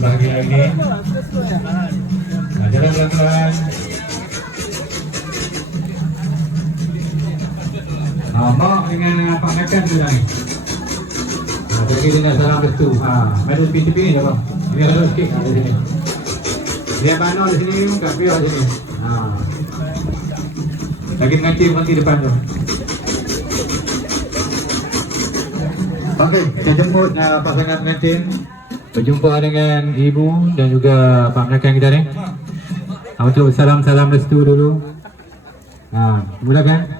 Bahagia ini. Jalan pelan-pelan. Mak dengan Pak Makan tu dah ni. Lagi dengan salam restu. Mari tepi-tepi ni bang. Ini ada sikit di sini. Dia panau di sini, kat piau di sini. Lagi mengancing nanti depan tu. Okey, kita jemput pasangan pengantin. Berjumpa dengan ibu dan juga Pak Melakang kita ni. Untuk salam-salam restu dulu. Mulakan.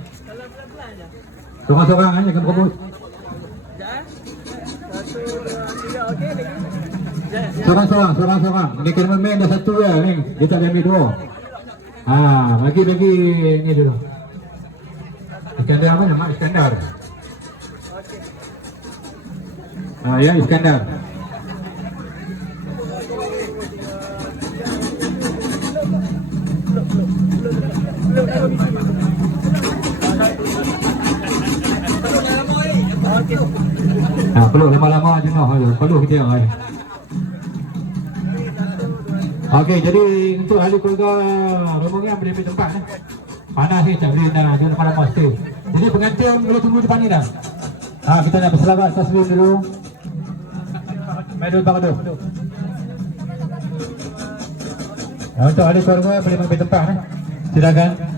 Sorang-sorang aja jangan berebut. Sorang-sorang. Ni cameraman dah satu ya ni. Dia tak ambil dua. Bagi ni dulu. Iskandar apa nama Iskandar? Ya Iskandar. Peluk lama-lama jenuh aja. Peluk kita ai. Okey, jadi untuk ahli keluarga rombongan boleh pergi tempat ni. Panas ni tak boleh dah dia lama-lama stay. Jadi pengantin boleh tunggu depan ni dah. Kita nak berselamat tasbih dulu. Mari duduk bang tu. Untuk ahli keluarga boleh pergi tempat ni. Silakan.